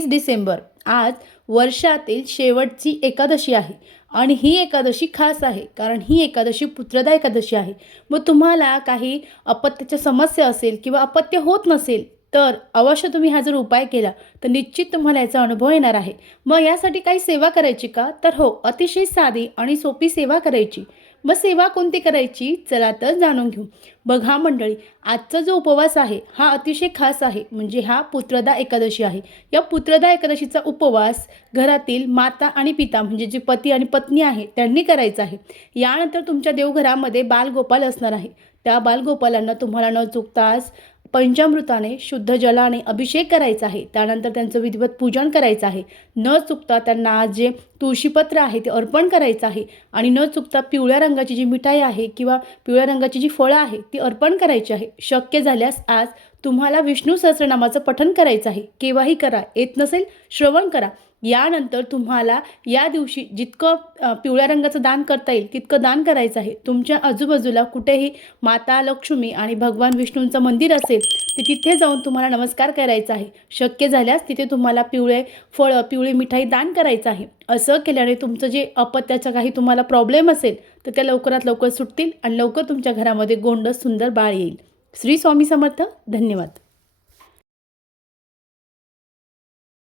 30 डिसेंबर आज वर्षातील शेवटची एकादशी आहे आणि ही एकादशी खास आहे कारण ही एकादशी पुत्रदा एकादशी आहे। मग तुम्हाला काही अपत्याच्या समस्या असेल किंवा अपत्य होत नसेल तर अवश्य तुम्ही हा जर उपाय केला तर निश्चित तुम्हाला याचा अनुभव येणार आहे। मग यासाठी काही सेवा करायची का? तर हो, अतिशय साधी आणि सोपी सेवा करायची। मग सेवा कोणती करायची? चला तर जाणून घेऊ। बघा मंडळी, आजचा जो उपवास आहे हा अतिशय खास आहे, म्हणजे हा पुत्रदा एकादशी आहे। या पुत्रदा एकादशीचा उपवास घरातील माता आणि पिता म्हणजे जे पती आणि पत्नी आहे त्यांनी करायचा आहे। यानंतर तुमच्या देवघरामध्ये बालगोपाल असणार आहे। त्या बालगोपालांना तुम्हाला न चुकताच पंचामृताने शुद्ध जलाने अभिषेक करायचा आहे। त्यानंतर त्यांचं विधिवत पूजन करायचं आहे। न चुकता त्यांना आज जे तुळशीपत्र आहे ते अर्पण करायचं आहे आणि न चुकता पिवळ्या रंगाची जी मिठाई आहे किंवा पिवळ्या रंगाची जी फळं आहे ती अर्पण करायची आहे। शक्य झाल्यास आज तुम्हाला विष्णू सहस्रनामाचं पठण करायचं आहे। केव्हाही करा, येत नसेल श्रवण करा। यानंतर तुम्हाला या दिवशी जितकं पिवळ्या रंगाचं दान करता येईल तितकं दान करायचं आहे। तुमच्या आजूबाजूला कुठेही माता लक्ष्मी आणि भगवान विष्णूंचं मंदिर असेल तर तिथे जाऊन तुम्हाला नमस्कार करायचा आहे। शक्य झाल्यास तिथे तुम्हाला पिवळे फळं, पिवळी मिठाई दान करायचं आहे। असं केल्याने तुमचं जे अपत्याचा काही तुम्हाला प्रॉब्लेम असेल तर त्या लवकरात लवकर सुटतील आणि लवकर तुमच्या घरामध्ये गोंडस सुंदर बाळ येईल। श्री स्वामी समर्थ। धन्यवाद।